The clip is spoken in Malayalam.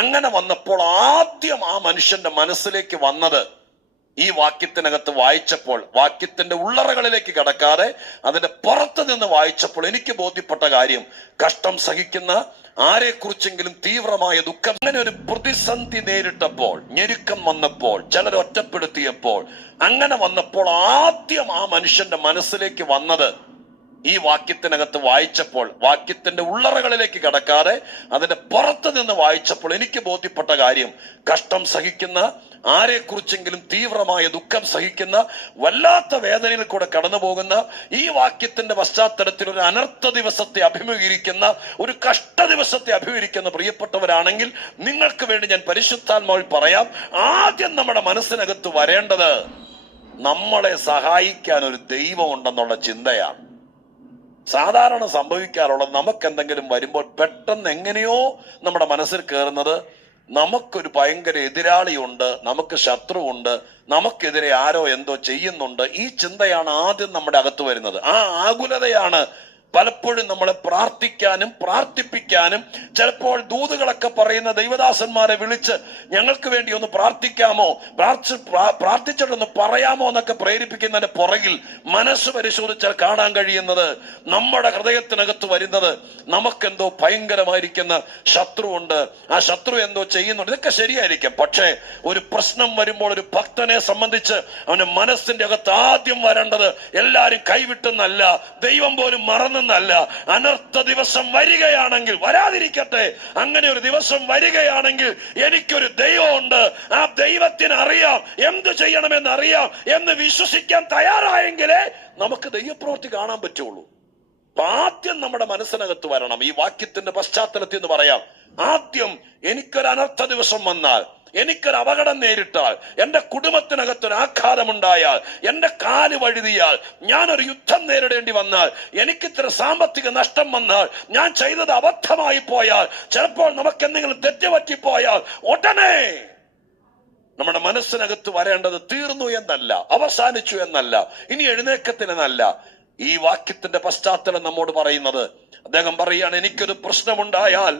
അങ്ങനെ വന്നപ്പോൾ ആദ്യം ആ മനുഷ്യന്റെ മനസ്സിലേക്ക് വന്നത്, ഈ വാക്യത്തിനകത്ത് വായിച്ചപ്പോൾ, വാക്യത്തിന്റെ ഉള്ളറകളിലേക്ക് കടക്കാതെ അതിന്റെ പുറത്ത് നിന്ന് വായിച്ചപ്പോൾ എനിക്ക് ബോധ്യപ്പെട്ട കാര്യം, കഷ്ടം സഹിക്കുന്ന ആരെക്കുറിച്ചെങ്കിലും തീവ്രമായ ദുഃഖം, അങ്ങനെ ഒരു പ്രതിസന്ധി നേരിട്ടപ്പോൾ, ഞെരുക്കം വന്നപ്പോൾ, ചിലർ ഒറ്റപ്പെടുത്തിയപ്പോൾ, അങ്ങനെ വന്നപ്പോൾ ആദ്യം ആ മനുഷ്യന്റെ മനസ്സിലേക്ക് വന്നത്, ഈ വാക്യത്തിനകത്ത് വായിച്ചപ്പോൾ, വാക്യത്തിന്റെ ഉള്ളറകളിലേക്ക് കടക്കാതെ അതിന്റെ പുറത്ത് നിന്ന് വായിച്ചപ്പോൾ എനിക്ക് ബോധ്യപ്പെട്ട കാര്യം, കഷ്ടം സഹിക്കുന്ന ആരെക്കുറിച്ചെങ്കിലും തീവ്രമായ ദുഃഖം സഹിക്കുന്ന, വല്ലാത്ത വേദനയിൽ കൂടെ കടന്നു പോകുന്ന, ഈ വാക്യത്തിന്റെ പശ്ചാത്തലത്തിൽ ഒരു അനർത്ഥ ദിവസത്തെ അഭിമുഖീകരിക്കുന്ന, ഒരു കഷ്ട ദിവസത്തെ അഭിമുഖീകരിക്കുന്ന പ്രിയപ്പെട്ടവരാണെങ്കിൽ നിങ്ങൾക്ക് വേണ്ടി ഞാൻ പരിശുദ്ധാത്മാവിൽ പറയാം, ആദ്യം നമ്മുടെ മനസ്സിനകത്ത് വരേണ്ടത് നമ്മളെ സഹായിക്കാൻ ഒരു ദൈവം ഉണ്ടെന്നുള്ള ചിന്തയാണ്. സാധാരണ സംഭവിക്കാറുള്ള, നമുക്ക് എന്തെങ്കിലും വരുമ്പോൾ പെട്ടെന്ന് എങ്ങനെയോ നമ്മുടെ മനസ്സിൽ കയറുന്നത്, നമുക്കൊരു ഭയങ്കര എതിരാളിയുണ്ട്, നമുക്ക് ശത്രുവുണ്ട്, നമുക്കെതിരെ ആരോ എന്തോ ചെയ്യുന്നുണ്ട്. ഈ ചിന്തയാണ് ആദ്യം നമ്മുടെ അകത്ത് വരുന്നത്. ആ ആകുലതയാണ് പലപ്പോഴും നമ്മളെ പ്രാർത്ഥിക്കാനും പ്രാർത്ഥിപ്പിക്കാനും, ചിലപ്പോൾ ദൂതുകളൊക്കെ പറയുന്ന ദൈവദാസന്മാരെ വിളിച്ച് ഞങ്ങൾക്ക് വേണ്ടി ഒന്ന് പ്രാർത്ഥിക്കാമോ, പ്രാർത്ഥിച്ചിട്ടൊന്ന് പറയാമോ എന്നൊക്കെ പ്രേരിപ്പിക്കുന്നതിന്റെ പുറകിൽ മനസ്സ് പരിശോധിച്ചാൽ കാണാൻ കഴിയുന്നത്, നമ്മുടെ ഹൃദയത്തിനകത്ത് വരുന്നത്, നമുക്കെന്തോ ഭയങ്കരമായിരിക്കുന്ന ശത്രുവുണ്ട്, ആ ശത്രു എന്തോ ചെയ്യുന്നുണ്ട്. ഇതൊക്കെ ശരിയായിരിക്കും. പക്ഷേ ഒരു പ്രശ്നം വരുമ്പോൾ ഒരു ഭക്തനെ സംബന്ധിച്ച് അവന്റെ മനസ്സിന്റെ അകത്ത് ആദ്യം വരേണ്ടത്, എല്ലാരും കൈവിട്ടെന്നല്ല, ദൈവം പോലും മറന്നു ല്ല, അനർത്ഥ ദിവസം വരികയാണെങ്കിൽ, വരാതിരിക്കട്ടെ, അങ്ങനെ ഒരു ദിവസം വരികയാണെങ്കിൽ എനിക്കൊരു ദൈവമുണ്ട്, ആ ദൈവത്തിന് അറിയാം എന്ത് ചെയ്യണമെന്ന് അറിയാം എന്ന് വിശ്വസിക്കാൻ തയ്യാറായെങ്കിലേ നമുക്ക് ദൈവപ്രവൃത്തി കാണാൻ പറ്റുള്ളൂ. ആദ്യം നമ്മുടെ മനസ്സിനകത്ത് വരണം, ഈ വാക്യത്തിന്റെ പശ്ചാത്തലത്തിൽ എന്ന് പറയാം, ആദ്യം എനിക്കൊരു അനർത്ഥ ദിവസം വന്നാൽ, എനിക്കൊരു അപകടം നേരിട്ടാൽ, എന്റെ കുടുംബത്തിനകത്തൊരു ആഘാതമുണ്ടായാൽ, എന്റെ കാല് വഴുതിയാൽ, ഞാനൊരു യുദ്ധം നേരിടേണ്ടി വന്നാൽ, എനിക്കിത്ര സാമ്പത്തിക നഷ്ടം വന്നാൽ, ഞാൻ ചെയ്തത് അബദ്ധമായി പോയാൽ, ചിലപ്പോൾ നമുക്ക് എന്തെങ്കിലും തെറ്റുപറ്റിപ്പോയാൽ, ഉടനെ നമ്മുടെ മനസ്സിനകത്ത് വരേണ്ടത് തീർന്നു എന്നല്ല, അവസാനിച്ചു എന്നല്ല, ഇനി എഴുന്നേക്കത്തിനെന്നല്ല. ഈ വാക്യത്തിന്റെ പശ്ചാത്തലം നമ്മോട് പറയുന്നത്, അദ്ദേഹം പറയാണ്, എനിക്കൊരു പ്രശ്നമുണ്ടായാൽ